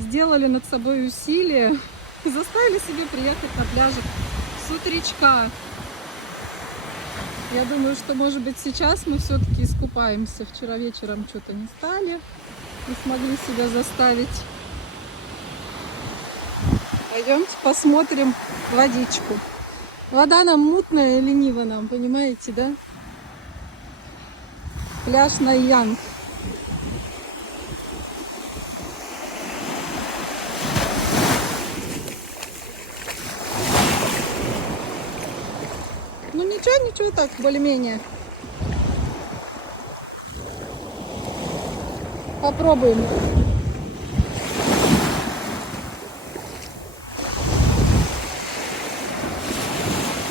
сделали над собой усилие и заставили себе приехать на пляжик с утречка. Я думаю, что, может быть, сейчас мы все-таки искупаемся. Вчера вечером что-то не стали, не смогли себя заставить. Пойдемте посмотрим водичку. Вода нам мутная и ленива нам, понимаете, да? Пляж Най-Янг. Ну ничего, так, более-менее. Попробуем.